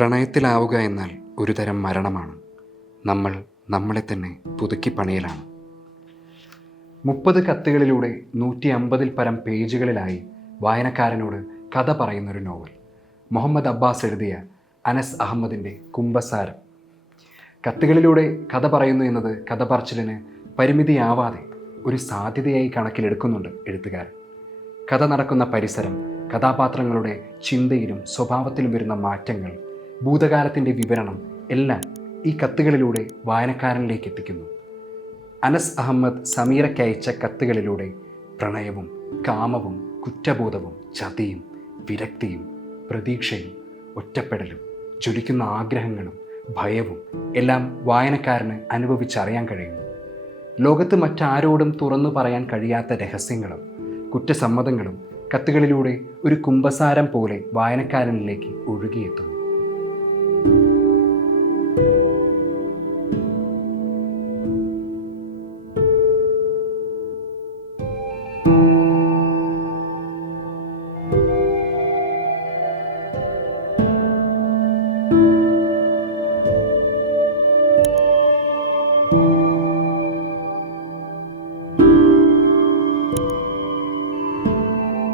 പ്രണയത്തിലാവുക എന്നാൽ ഒരു തരം മരണമാണ്. നമ്മൾ നമ്മളെ തന്നെ പുതുക്കി പണിയലാണ്. 30 കത്തുകളിലൂടെ 150-ൽ പരം പേജുകളിലായി വായനക്കാരനോട് കഥ പറയുന്നൊരു നോവൽ. മുഹമ്മദ് അബ്ബാസ് എഴുതിയ അനസ് അഹമ്മദിൻ്റെ കുംഭസാരം. കത്തുകളിലൂടെ കഥ പറയുന്നു എന്നത് കഥ പറച്ചിലിന് പരിമിതിയാവാതെ ഒരു സാധ്യതയായി കണക്കിലെടുക്കുന്നുണ്ട് എഴുത്തുകാരൻ. കഥ നടക്കുന്ന പരിസരം, കഥാപാത്രങ്ങളുടെ ചിന്തയിലും സ്വഭാവത്തിലും വരുന്ന മാറ്റങ്ങൾ, ഭൂതകാലത്തിൻ്റെ വിവരണം എല്ലാം ഈ കത്തുകളിലൂടെ വായനക്കാരനിലേക്ക് എത്തിക്കുന്നു. അനസ് അഹമ്മദ് സമീറയ്ക്കയച്ച കത്തുകളിലൂടെ പ്രണയവും കാമവും കുറ്റബോധവും ചതിയും വിരക്തിയും പ്രതീക്ഷയും ഒറ്റപ്പെടലും ജ്വലിക്കുന്ന ആഗ്രഹങ്ങളും ഭയവും എല്ലാം വായനക്കാരന് അനുഭവിച്ചറിയാൻ കഴിയുന്നു. ലോകത്ത് മറ്റാരോടും തുറന്നു പറയാൻ കഴിയാത്ത രഹസ്യങ്ങളും കുറ്റസമ്മതങ്ങളും കത്തുകളിലൂടെ ഒരു കുംഭസാരം പോലെ വായനക്കാരനിലേക്ക് ഒഴുകിയെത്തുന്നു.